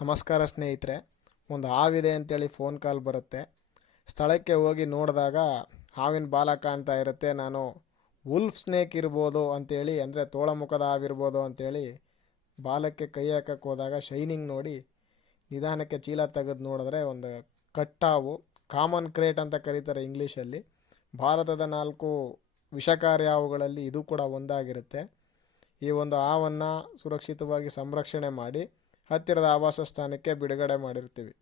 ನಮಸ್ಕಾರ ಸ್ನೇಹಿತರೆ. ಒಂದು ಹಾವಿದೆ ಅಂತೇಳಿ ಫೋನ್ ಕಾಲ್ ಬರುತ್ತೆ. ಸ್ಥಳಕ್ಕೆ ಹೋಗಿ ನೋಡಿದಾಗ ಹಾವಿನ ಬಾಲ ಕಾಣ್ತಾ ಇರುತ್ತೆ. ನಾನು ವುಲ್ಫ್ ಸ್ನೇಕ್ ಇರ್ಬೋದು ಅಂಥೇಳಿ, ಅಂದರೆ ತೋಳಮುಖದ ಹಾವಿರ್ಬೋದು ಅಂಥೇಳಿ ಬಾಲಕ್ಕೆ ಕೈ ಹಾಕಕ್ಕೆ ಹೋದಾಗ ಶೈನಿಂಗ್ ನೋಡಿ ನಿಧಾನಕ್ಕೆ ಚೀಲ ತೆಗೆದು ನೋಡಿದ್ರೆ ಒಂದು ಕಟ್ಟಾವು, ಕಾಮನ್ ಕ್ರೇಟ್ ಅಂತ ಕರೀತಾರೆ ಇಂಗ್ಲೀಷಲ್ಲಿ. ಭಾರತದ 4 ವಿಷಕಾರಿ ಹಾವುಗಳಲ್ಲಿ ಇದು ಕೂಡ ಒಂದಾಗಿರುತ್ತೆ. ಈ ಒಂದು ಹಾವನ್ನು ಸುರಕ್ಷಿತವಾಗಿ ಸಂರಕ್ಷಣೆ ಮಾಡಿ ಹತ್ತಿರದ ಆವಾಸ ಸ್ಥಾನಕ್ಕೆ ಬಿಡುಗಡೆ ಮಾಡಿರ್ತೀವಿ.